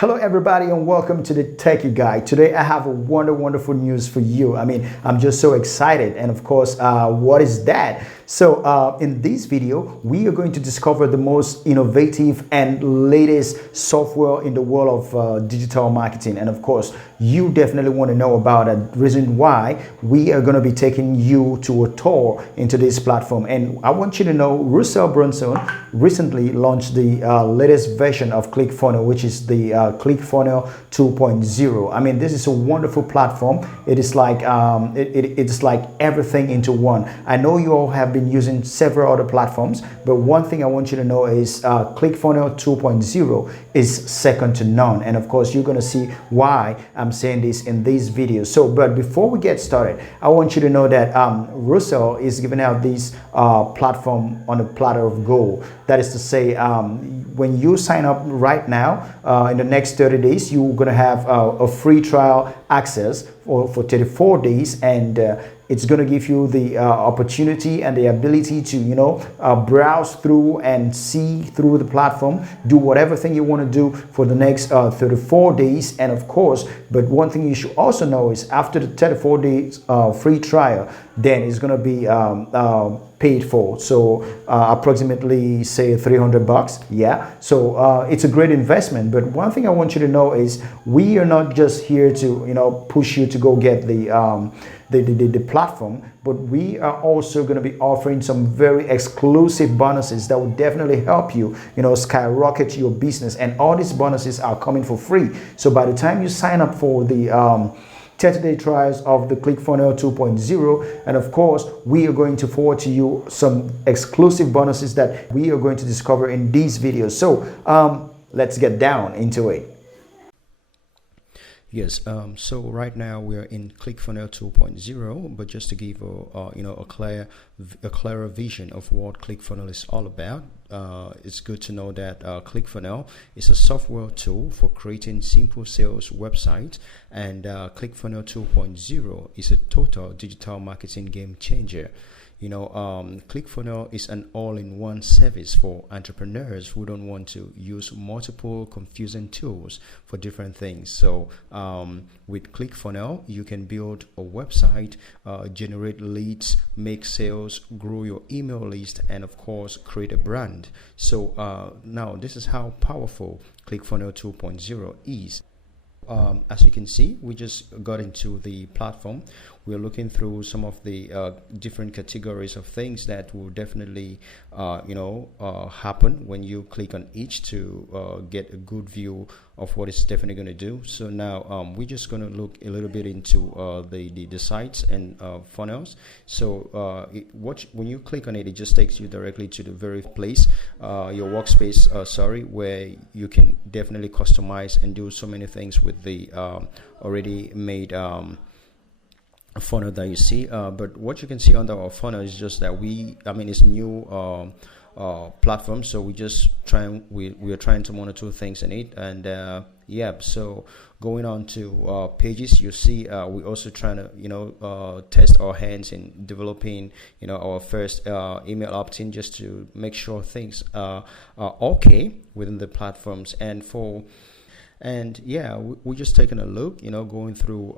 Hello everybody and welcome to the Techie Guy. Today I have a wonderful news for you. I'm just so excited, and of course, what is that? So in this video, we are going to discover the most innovative and latest software in the world of digital marketing. And of course, you definitely want to know about it. Reason why we are going to be taking you to a tour into this platform. And I want you to know Russell Brunson recently launched the latest version of ClickFunnels, which is the ClickFunnels 2.0. This is a wonderful platform. It is like it's like everything into one. I know you all have been using several other platforms, but one thing I want you to know is ClickFunnels 2.0 is second to none. And of course, you're going to see why I'm saying this in this video. But before we get started, I want you to know that Russell is giving out this platform on a platter of gold. That is to say, when you sign up right now, in the next 30 days, you're going to have a free trial access for 34 days, and it's going to give you the opportunity and the ability to browse through and see through the platform, do whatever thing you want to do for the next 34 days. And of course, but one thing you should also know is after the 34 days free trial, then it's going to be paid for, so approximately say $300. Yeah, so it's a great investment. But one thing I want you to know is we are not just here to push you to go get the platform, but we are also going to be offering some very exclusive bonuses that will definitely help you skyrocket your business. And all these bonuses are coming for free. So by the time you sign up for the 30-day trials of the ClickFunnels 2.0, and of course, we are going to forward to you some exclusive bonuses that we are going to discover in these videos. So let's get down into it. Yes, so right now we're in ClickFunnels 2.0, but just to give a clearer vision of what ClickFunnels is all about, it's good to know that ClickFunnels is a software tool for creating simple sales websites, and ClickFunnels 2.0 is a total digital marketing game changer. ClickFunnels is an all-in-one service for entrepreneurs who don't want to use multiple confusing tools for different things. So with ClickFunnels, you can build a website, generate leads, make sales, grow your email list, and of course, create a brand. So now this is how powerful ClickFunnels 2.0 is. As you can see, we just got into the platform. We're looking through some of the different categories of things that will definitely happen when you click on each to get a good view of what it's definitely going to do. So now we're just going to look a little bit into the sites and funnels. So when you click on it, it just takes you directly to the very place, your workspace, where you can definitely customize and do so many things with the already made funnel that you see. But what you can see under our funnel is just that it's new platform, so we are trying to monitor things in it. And so going on to pages, you see we're also trying to test our hands in developing our first email opt-in, just to make sure things are okay within the platforms. We're just taking a look, going through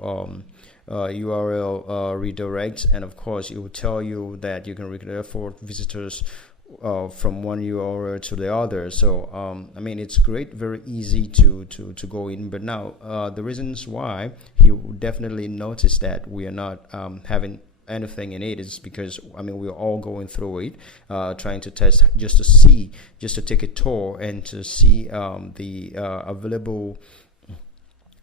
URL redirects, and of course it will tell you that you can redirect for visitors from one URL to the other. So it's great, very easy to go in. But now the reasons why you definitely notice that we are not having anything in it is because we're all going through it, trying to test, just to take a tour and to see the available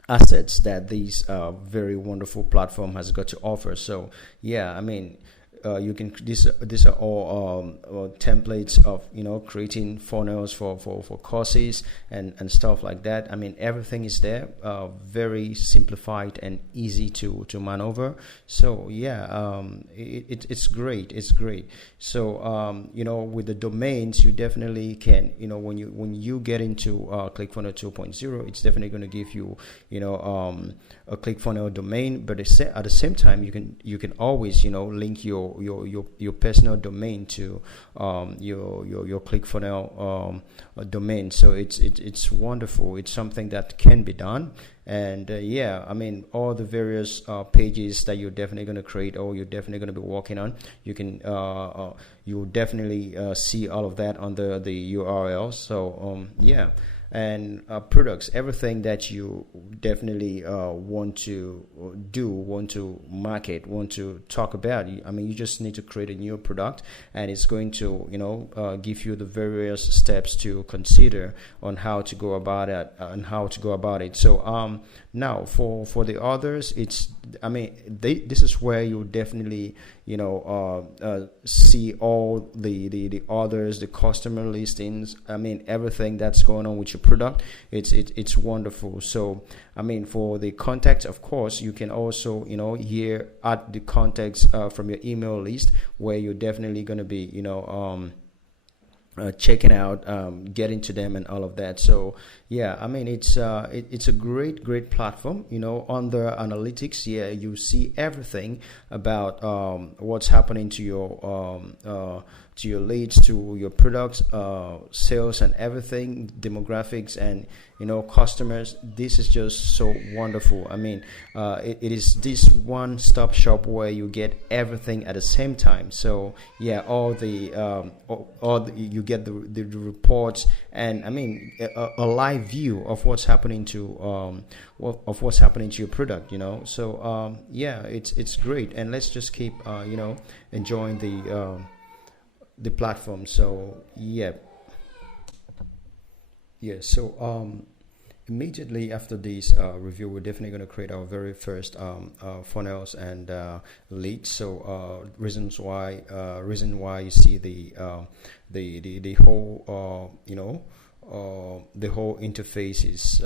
assets that these very wonderful platform has got to offer. So you can these are all templates of creating funnels for courses and stuff like that. Everything is there, very simplified and easy to maneuver. So it's great. So with the domains, you definitely can, when you get into ClickFunnels 2.0, it's definitely going to give you a ClickFunnels domain, but at the same time you can always link your personal domain to your ClickFunnels domain. So it's wonderful. It's something that can be done. And I mean, all the various pages that you're definitely going to create or you're definitely going to be working on, you can you'll definitely see all of that under the URL. So and products, everything that you definitely want to market, want to talk about. I mean, you just need to create a new product, and it's going to give you the various steps to consider on how to go about it. So now for the others, this is where you definitely see all the orders, the customer listings. I mean, everything that's going on with your product. It's wonderful. So I mean, for the contacts, of course, you can also here add the contacts from your email list, where you're definitely going to be checking out, getting to them and all of that. So I mean, it's a great platform. Under analytics, you see everything about what's happening to your leads, to your products, sales and everything, demographics and customers. This is just so wonderful. I mean, it is this one-stop shop where you get everything at the same time. So all you get the reports, and I mean a live view of what's happening to your product. So it's great, and let's just keep enjoying the platform. So so immediately after this review, we're definitely going to create our very first funnels and leads. So reason why you see the whole the whole interface is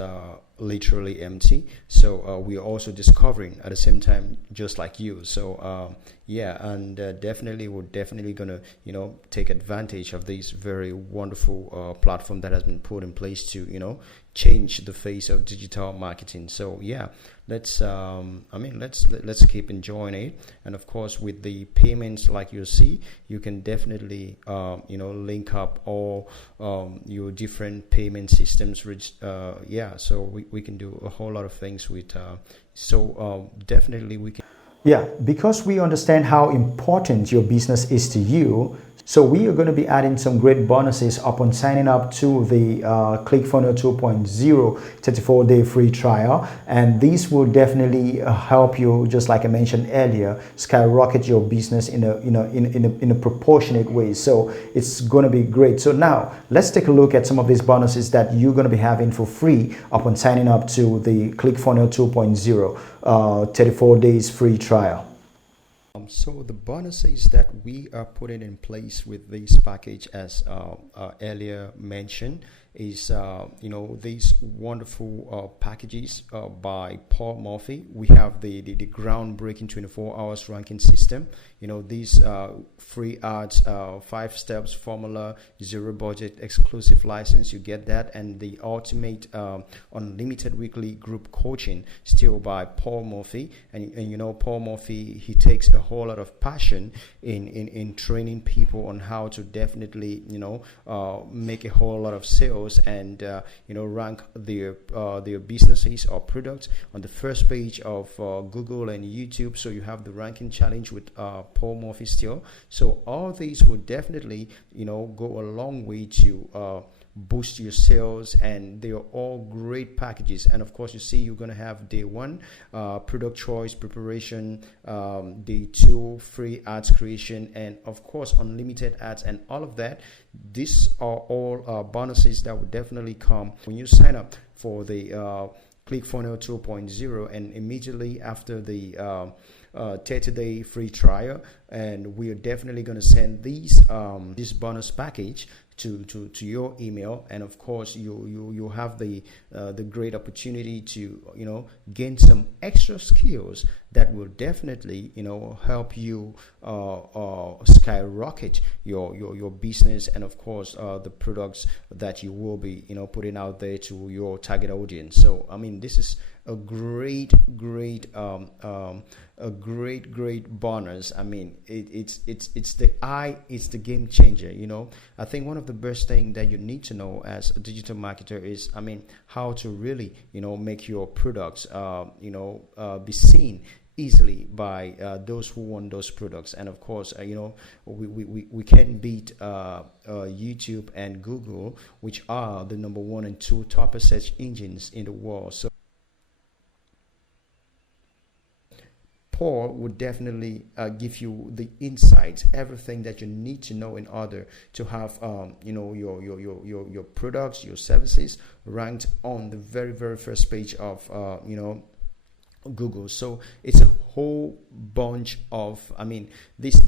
literally empty. So we are also discovering at the same time, just like you. So and definitely we're definitely gonna take advantage of this very wonderful platform that has been put in place to change the face of digital marketing. So let's let's keep enjoying it. And of course, with the payments, like you see, you can definitely link up all your different payment systems. So we can do a whole lot of things with definitely we can. Because we understand how important your business is to you, so we are going to be adding some great bonuses upon signing up to the ClickFunnels 2.0 34-day free trial, and these will definitely help you, just like I mentioned earlier, skyrocket your business in a proportionate way. So it's going to be great. So now let's take a look at some of these bonuses that you're going to be having for free upon signing up to the ClickFunnels 2.0 34 days free trial. So the bonuses that we are putting in place with this package, as earlier mentioned, is these wonderful packages by Paul Murphy. We have the groundbreaking 24 hours ranking system. These free ads, 5 steps formula, 0 budget, exclusive license, you get that, and the ultimate unlimited weekly group coaching, still by Paul Murphy. And Paul Murphy, he takes a whole lot of passion in training people on how to definitely make a whole lot of sales and rank their businesses or products on the first page of Google and YouTube. So you have the ranking challenge with Paul Murphy still. So all these will definitely go a long way to boost your sales, and they are all great packages. And of course, you see, you're going to have day 1 product choice preparation, day 2 free ads creation, and of course unlimited ads and all of that. These are all bonuses that will definitely come when you sign up for the ClickFunnels 2.0, and immediately after the 30-day free trial, and we are definitely going to send these this bonus package to your email, and of course you have the great opportunity to gain some extra skills that will definitely help you skyrocket your business, and of course the products that you will be putting out there to your target audience. So I mean, this is a great bonus. I mean, it's the game changer. I think one of the best thing that you need to know as a digital marketer is, I mean, how to really make your products be seen easily by those who want those products. And of course we can beat YouTube and Google, which are the number 1 and 2 top search engines in the world. So Paul would definitely give you the insights, everything that you need to know in order to have your products, your services ranked on the very, very first page of Google. So it's a whole bunch of, I mean, this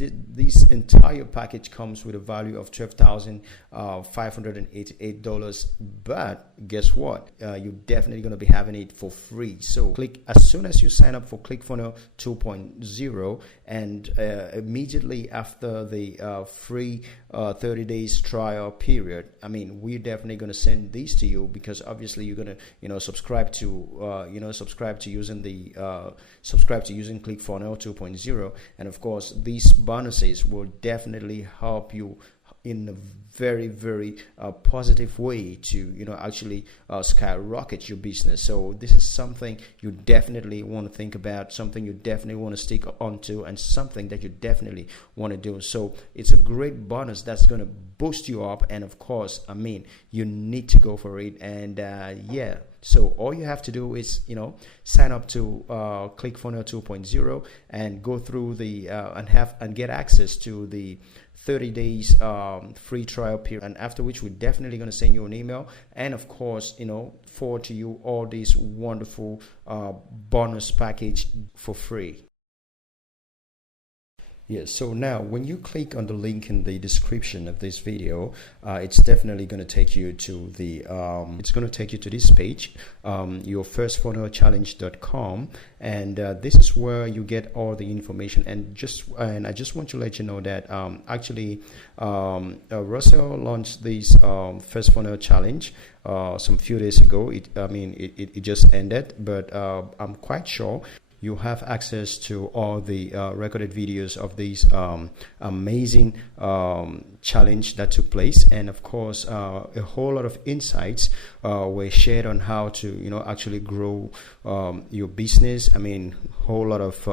entire package comes with a value of $12,588, but guess what, you're definitely going to be having it for free. So click as soon as you sign up for ClickFunnels 2.0, and immediately after the free 30 days trial period, I mean, we're definitely going to send these to you, because obviously you're going to subscribe to using ClickFunnels 2.0, and of course these bonuses will definitely help you in a very, very positive way to actually skyrocket your business. So this is something you definitely want to think about, something you definitely want to stick onto, and something that you definitely want to do. So it's a great bonus that's going to boost you up, and of course, I mean, you need to go for it. And yeah, so all you have to do is sign up to ClickFunnels 2.0 and go through the and get access to the 30 days free trial period, and after which we're definitely going to send you an email, and of course forward to you all these wonderful bonus package for free. Yes, so now when you click on the link in the description of this video, it's definitely going to take you to the this page, yourfirstfunnelchallenge.com, and this is where you get all the information. And I just want to let you know that actually Russell launched this first funnel challenge some few days ago. It just ended, but I'm quite sure you have access to all the recorded videos of these amazing challenge that took place, and of course a whole lot of insights were shared on how to actually grow your business. I mean, whole lot of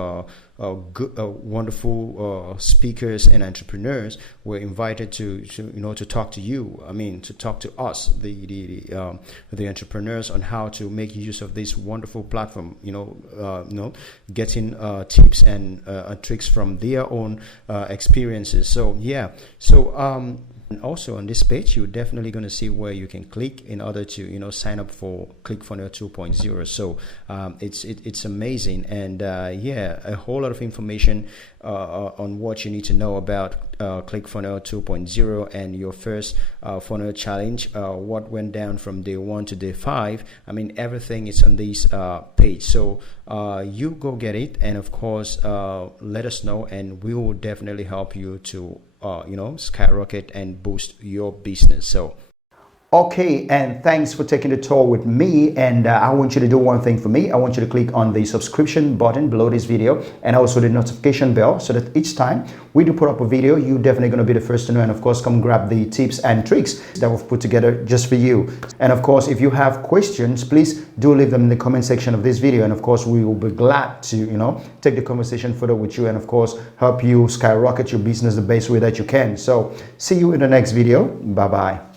good, wonderful speakers and entrepreneurs were invited to talk to you. I mean, to talk to us, the entrepreneurs, on how to make use of this wonderful platform. Getting tips and tricks from their own experiences. So yeah, and also on this page, you're definitely going to see where you can click in order to sign up for ClickFunnels 2.0. So it's amazing, and yeah, a whole lot of information on what you need to know about ClickFunnels 2.0 and your first funnel challenge, what went down from day 1 to day 5. I mean, everything is on this page. So you go get it, and of course let us know, and we will definitely help you to skyrocket and boost your business. So okay, and thanks for taking the tour with me. And I want you to do one thing for me. I want you to click on the subscription button below this video, and also the notification bell, so that each time we do put up a video, you're definitely going to be the first to know. And of course, come grab the tips and tricks that we've put together just for you. And of course, if you have questions, please do leave them in the comment section of this video. And of course, we will be glad to take the conversation further with you, and of course help you skyrocket your business the best way that you can. So see you in the next video. Bye bye.